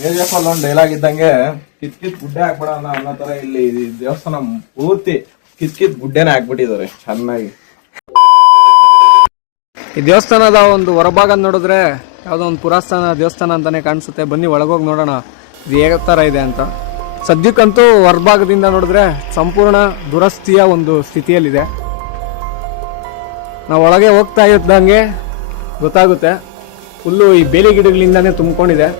KGF ಅಲ್ಲಿ ಒಂದು dialogue ಇದ್ದಂಗೆ ಕಿತ್ ಗುಡ್ಡೆ ಹಾಕ್ಬೇಡ ಅನ್ನೋ ತರ ಇಲ್ಲಿ ದೇವಸ್ಥಾನ ಪೂರ್ತಿ ಕಿತ್ ಗುಡ್ಡೆನೇ ಹಾಕ್ಬಿಟ್ಟಿದ್ದಾರೆ ಚೆನ್ನಾಗಿ. ಈ ದೇವಸ್ಥಾನದ ಒಂದು ಹೊರಭಾಗ ನೋಡಿದ್ರೆ ಯಾವುದೋ ಒಂದು ಪುರಾತನ ದೇವಸ್ಥಾನ ಅಂತಾನೆ ಕಾಣಿಸುತ್ತೆ. ಬನ್ನಿ ಒಳಗೋಗಿ ನೋಡೋಣ ಇದು ಹೇಗೆ ಥರ ಇದೆ ಅಂತ. ಸದ್ಯಕ್ಕಂತೂ ಹೊರಭಾಗದಿಂದ ನೋಡಿದ್ರೆ ಸಂಪೂರ್ಣ ದುರಸ್ತಿಯ ಒಂದು ಸ್ಥಿತಿಯಲ್ಲಿದೆ. ನಾವು ಒಳಗೆ ಹೋಗ್ತಾ ಇದ್ದಂಗೆ ಗೊತ್ತಾಗುತ್ತೆ ಫುಲ್ಲು ಈ ಬೇಲಿ ಗಿಡಗಳಿಂದಾನೇ ತುಂಬಿಕೊಂಡಿದೆ.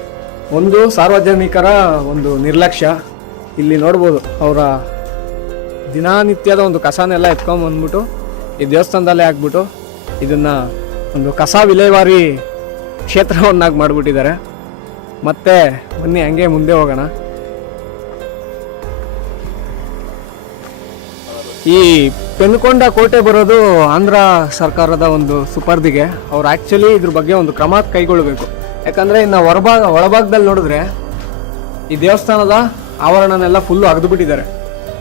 ಒಂದು ಸಾರ್ವಜನಿಕರ ಒಂದು ನಿರ್ಲಕ್ಷ್ಯ. ಇಲ್ಲಿ ನೋಡ್ಬೋದು ಅವರ ದಿನನಿತ್ಯದ ಒಂದು ಕಸನೆಲ್ಲ ಎತ್ಕೊಂಡ್ಬಂದ್ಬಿಟ್ಟು ಈ ದೇವಸ್ಥಾನದಲ್ಲೇ ಹಾಕ್ಬಿಟ್ಟು ಇದನ್ನ ಒಂದು ಕಸ ವಿಲೇವಾರಿ ಕ್ಷೇತ್ರವನ್ನಾಗಿ ಮಾಡಿಬಿಟ್ಟಿದ್ದಾರೆ. ಮತ್ತೆ ಬನ್ನಿ ಹಂಗೆ ಮುಂದೆ ಹೋಗೋಣ. ಈ ಪೆನ್ಕೊಂಡ ಕೋಟೆ ಬರೋದು ಆಂಧ್ರ ಸರ್ಕಾರದ ಒಂದು ಸುಪರ್ದಿಗೆ. ಅವ್ರು ಆ್ಯಕ್ಚುಲಿ ಇದ್ರ ಬಗ್ಗೆ ಒಂದು ಕ್ರಮ ಕೈಗೊಳ್ಳಬೇಕು. ಯಾಕಂದರೆ ಇನ್ನು ಒಳಭಾಗದಲ್ಲಿ ನೋಡಿದ್ರೆ ಈ ದೇವಸ್ಥಾನದ ಆವರಣನೆಲ್ಲ ಫುಲ್ಲು ಅಗೆದು ಬಿಟ್ಟಿದ್ದಾರೆ.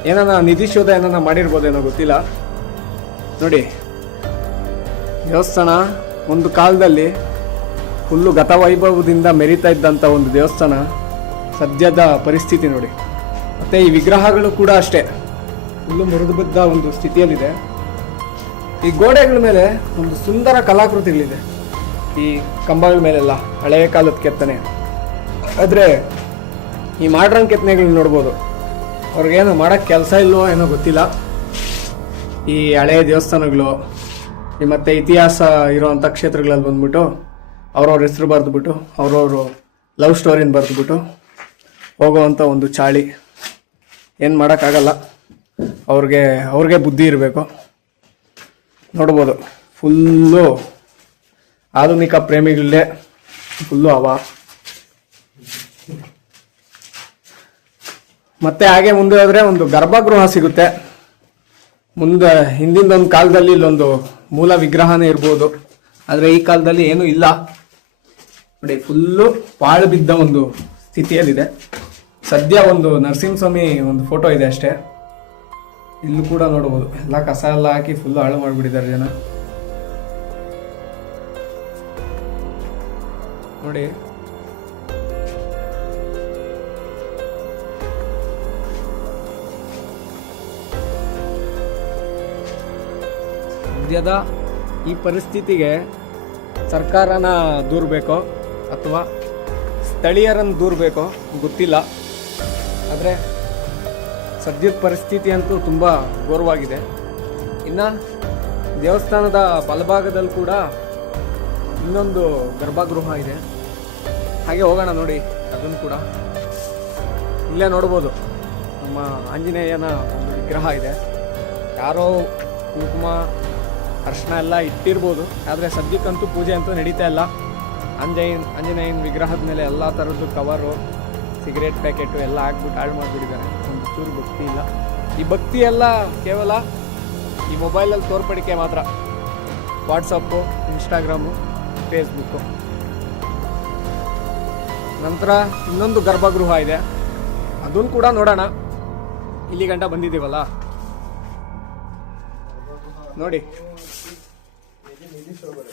ಏನಾನ ನಿಧಿ ಶೋಧ ಏನಾನ ಮಾಡಿರ್ಬೋದೇನೋ ಗೊತ್ತಿಲ್ಲ. ನೋಡಿ, ದೇವಸ್ಥಾನ ಒಂದು ಕಾಲದಲ್ಲಿ ಫುಲ್ಲು ಗತವೈಭವದಿಂದ ಮೆರೀತಾ ಇದ್ದಂಥ ಒಂದು ದೇವಸ್ಥಾನ ಸದ್ಯದ ಪರಿಸ್ಥಿತಿ ನೋಡಿ. ಮತ್ತು ಈ ವಿಗ್ರಹಗಳು ಕೂಡ ಅಷ್ಟೇ ಫುಲ್ಲು ಮುರಿದು ಬಿದ್ದ ಒಂದು ಸ್ಥಿತಿಯಲ್ಲಿದೆ. ಈ ಗೋಡೆಗಳ ಮೇಲೆ ಒಂದು ಸುಂದರ ಕಲಾಕೃತಿಗಳಿದೆ. ಈ ಕಂಬಗಳ ಮೇಲೆಲ್ಲ ಹಳೆಯ ಕಾಲದ ಕೆತ್ತನೆ. ಆದರೆ ಈ ಮಾಡ್ರನ್ ಕೆತ್ತನೆಗಳು ನೋಡ್ಬೋದು. ಅವ್ರಿಗೇನು ಮಾಡೋಕ್ಕೆ ಕೆಲಸ ಇಲ್ವೋ ಏನೋ ಗೊತ್ತಿಲ್ಲ. ಈ ಹಳೆಯ ದೇವಸ್ಥಾನಗಳು ಮತ್ತು ಇತಿಹಾಸ ಇರೋವಂಥ ಕ್ಷೇತ್ರಗಳಲ್ಲಿ ಬಂದ್ಬಿಟ್ಟು ಅವ್ರವ್ರ ಹೆಸರು ಬರೆದ್ಬಿಟ್ಟು ಅವ್ರವರು ಲವ್ ಸ್ಟೋರಿನ ಬರೆದ್ಬಿಟ್ಟು ಹೋಗೋವಂಥ ಒಂದು ಚಾಳಿ. ಏನು ಮಾಡೋಕ್ಕಾಗಲ್ಲ. ಅವ್ರಿಗೆ ಬುದ್ಧಿ ಇರಬೇಕು. ನೋಡ್ಬೋದು ಫುಲ್ಲು ಆಧುನಿಕ ಪ್ರೇಮಿಗಳೇ ಫುಲ್ಲು ಅವ. ಮತ್ತೆ ಹಾಗೆ ಮುಂದೆ ಹೋದರೆ ಒಂದು ಗರ್ಭಗೃಹ ಸಿಗುತ್ತೆ. ಮುಂದೆ ಹಿಂದಿಂದೊಂದು ಕಾಲದಲ್ಲಿ ಇಲ್ಲೊಂದು ಮೂಲ ವಿಗ್ರಹನೇ ಇರ್ಬೋದು. ಆದರೆ ಈ ಕಾಲದಲ್ಲಿ ಏನೂ ಇಲ್ಲ ನೋಡಿ. ಫುಲ್ಲು ಪಾಳು ಬಿದ್ದ ಒಂದು ಸ್ಥಿತಿಯಲ್ಲಿದೆ. ಸದ್ಯ ಒಂದು ನರಸಿಂಹಸ್ವಾಮಿ ಒಂದು ಫೋಟೋ ಇದೆ ಅಷ್ಟೇ. ಇಲ್ಲೂ ಕೂಡ ನೋಡ್ಬೋದು ಎಲ್ಲ ಕಸ ಎಲ್ಲ ಹಾಕಿ ಫುಲ್ಲು ಹಾಳು ಮಾಡಿಬಿಟ್ಟಿದ್ದಾರೆ ಜನ. ನೋಡಿ, ಸದ್ಯದ ಈ ಪರಿಸ್ಥಿತಿಗೆ ಸರ್ಕಾರನ ದೂರಬೇಕೋ ಅಥವಾ ಸ್ಥಳೀಯರನ್ನು ದೂರಬೇಕೋ ಗೊತ್ತಿಲ್ಲ. ಆದರೆ ಸದ್ಯದ ಪರಿಸ್ಥಿತಿ ಅಂತೂ ತುಂಬ ಘೋರವಾಗಿದೆ. ಇನ್ನು ದೇವಸ್ಥಾನದ ಬಲಭಾಗದಲ್ಲಿ ಕೂಡ ಇನ್ನೊಂದು ಗರ್ಭಗೃಹ ಇದೆ. ಹಾಗೆ ಹೋಗೋಣ ನೋಡಿ. ಅದನ್ನು ಕೂಡ ಇಲ್ಲೇ ನೋಡ್ಬೋದು. ನಮ್ಮ ಆಂಜನೇಯನ ಒಂದು ವಿಗ್ರಹ ಇದೆ. ಯಾರೋ ಕುಂಕುಮ ಅರ್ಶನ ಎಲ್ಲ ಇಟ್ಟಿರ್ಬೋದು. ಆದರೆ ಸದ್ಯಕ್ಕಂತೂ ಪೂಜೆ ಅಂತೂ ನಡೀತಾ ಇಲ್ಲ. ಆಂಜನೇಯನ ವಿಗ್ರಹದ ಮೇಲೆ ಎಲ್ಲ ಥರದ್ದು ಕವರು, ಸಿಗರೇಟ್ ಪ್ಯಾಕೆಟು ಎಲ್ಲ ಹಾಕ್ಬಿಟ್ಟು ಹಾಳು ಮಾಡಿಬಿಟ್ಟಿದ್ದಾರೆ. ಒಂದು ಚೂರು ಭಕ್ತಿ ಇಲ್ಲ. ಈ ಭಕ್ತಿ ಎಲ್ಲ ಕೇವಲ ಈ ಮೊಬೈಲಲ್ಲಿ ತೋರ್ಪಡಿಕೆ ಮಾತ್ರ. WhatsApp, Instagram, Facebook. ನಂತರ ಇನ್ನೊಂದು ಗರ್ಭಗೃಹ ಇದೆ. ಅದನ್ನು ಕೂಡ ನೋಡೋಣ. ಇಲ್ಲಿ ಗಂಟ ಬಂದಿದ್ದೀವಲ್ಲ ನೋಡಿ,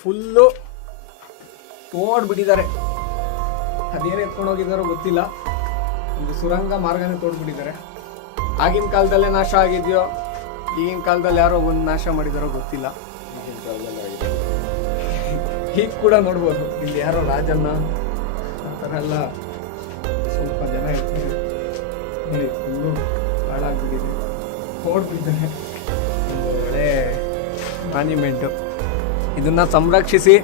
ಫುಲ್ಲು ತೋಡ್ಬಿಟ್ಟಿದ್ದಾರೆ. ಅದೇನು ಎತ್ಕೊಂಡು ಹೋಗಿದ್ದಾರೋ ಗೊತ್ತಿಲ್ಲ. ಒಂದು ಸುರಂಗ ಮಾರ್ಗನೇ ತೋಡ್ಬಿಟ್ಟಿದ್ದಾರೆ. ಆಗಿನ ಕಾಲದಲ್ಲೇ ನಾಶ ಆಗಿದೆಯೋ ಈಗಿನ ಕಾಲದಲ್ಲಿ ಯಾರೋ ಒಂದು ನಾಶ ಮಾಡಿದಾರೋ ಗೊತ್ತಿಲ್ಲ. ಈಗ ಕೂಡ ನೋಡ್ಬೋದು ಇಲ್ಲಿ ಯಾರೋ ರಾಜನ್ನ ಆ ಥರ ಎಲ್ಲ ಸ್ವಲ್ಪ ಜನ ಇರ್ತಾರೆ ನೋಡಿ. ಫುಲ್ಲು ಹಾಳಾಗ್ಬಿಟ್ಟಿದೆ, ತೋಡ್ಬಿಟ್ಟಿದ್ದಾರೆ. ಒಂದು ಒಳ್ಳೆ ಮಾನ್ಯುಮೆಂಟು. ಇದನ್ನು ಸಂರಕ್ಷಿಸಿ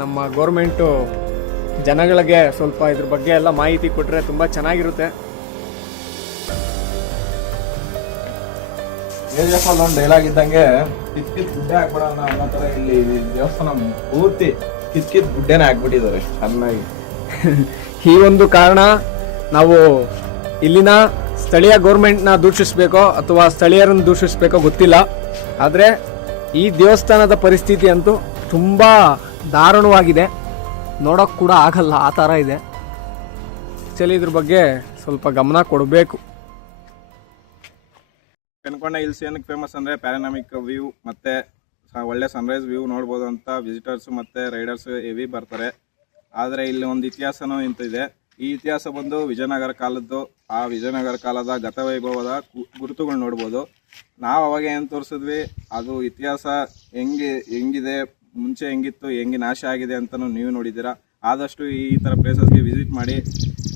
ನಮ್ಮ ಗೌರ್ಮೆಂಟು ಜನಗಳಿಗೆ ಸ್ವಲ್ಪ ಇದ್ರ ಬಗ್ಗೆ ಎಲ್ಲ ಮಾಹಿತಿ ಕೊಟ್ಟರೆ ತುಂಬ ಚೆನ್ನಾಗಿರುತ್ತೆ. KGF ಅಲ್ಲಿ ಒಂದು ಡೈಲಾಗ್ ಇದ್ದಂಗೆ ಕಿತ್ ಗುಡ್ಡೆ ಹಾಕ್ಬೇಡ ಅನ್ನೋ ತರ ಇಲ್ಲಿ ದೇವಸ್ಥಾನ ಪೂರ್ತಿ ಕಿತ್ ಗುಡ್ಡೆನೇ ಹಾಕ್ಬಿಟ್ಟಿದ್ದಾರೆ ಚೆನ್ನಾಗಿ. ಈ ಒಂದು ಕಾರಣ ನಾವು ಇಲ್ಲಿನ ಸ್ಥಳೀಯ ಗೌರ್ಮೆಂಟ್ನ ದೂಷಿಸಬೇಕೋ ಅಥವಾ ಸ್ಥಳೀಯರನ್ನು ದೂಷಿಸಬೇಕೋ ಗೊತ್ತಿಲ್ಲ. ಆದರೆ ಈ ದೇವಸ್ಥಾನದ ಪರಿಸ್ಥಿತಿ ಅಂತೂ ತುಂಬ ದಾರುಣವಾಗಿದೆ. ನೋಡೋಕೆ ಕೂಡ ಆಗಲ್ಲ, ಆ ಥರ ಇದೆ. ಆ್ಯಕ್ಚುಲಿ ಇದ್ರ ಬಗ್ಗೆ ಸ್ವಲ್ಪ ಗಮನ ಕೊಡಬೇಕು. ಪೆನ್ಕೊಂಡ ಹಿಲ್ಸ್ ಏನಕ್ಕೆ ಫೇಮಸ್ ಅಂದರೆ ಪ್ಯಾರಾನಾಮಿಕ್ ವ್ಯೂ ಮತ್ತು ಒಳ್ಳೆ ಸನ್ರೈಸ್ ವ್ಯೂ ನೋಡ್ಬೋದು ಅಂತ ವಿಸಿಟರ್ಸ್ ಮತ್ತು ರೈಡರ್ಸ್ ಹೆವಿ ಬರ್ತಾರೆ. ಆದರೆ ಇಲ್ಲಿ ಒಂದು ಇತಿಹಾಸನೂ ಇಂತಿದೆ. ಈ ಇತಿಹಾಸ ಬಂದು ವಿಜಯನಗರ ಕಾಲದ್ದು. ಆ ವಿಜಯನಗರ ಕಾಲದ ಗತವೈಭವದ ಗುರುತುಗಳು ನೋಡ್ಬೋದು. ನಾವು ಅವಾಗ ಏನು ತೋರಿಸಿದ್ವಿ, ಅದು ಇತಿಹಾಸ ಹೆಂಗಿದೆ, ಮುಂಚೆ ಹೆಂಗಿತ್ತು, ಹೆಂಗೆ ನಾಶ ಆಗಿದೆ ಅಂತಲೂ ನೀವು ನೋಡಿದ್ದೀರಾ. ಆದಷ್ಟು ಈ ಥರ ಪ್ಲೇಸಸ್ಗೆ ವಿಸಿಟ್ ಮಾಡಿ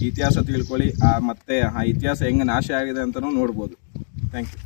ಇತಿಹಾಸ ತಿಳ್ಕೊಳ್ಳಿ, ಮತ್ತು ಆ ಇತಿಹಾಸ ಹೆಂಗೆ ನಾಶ ಆಗಿದೆ ಅಂತಲೂ ನೋಡ್ಬೋದು. Thank you.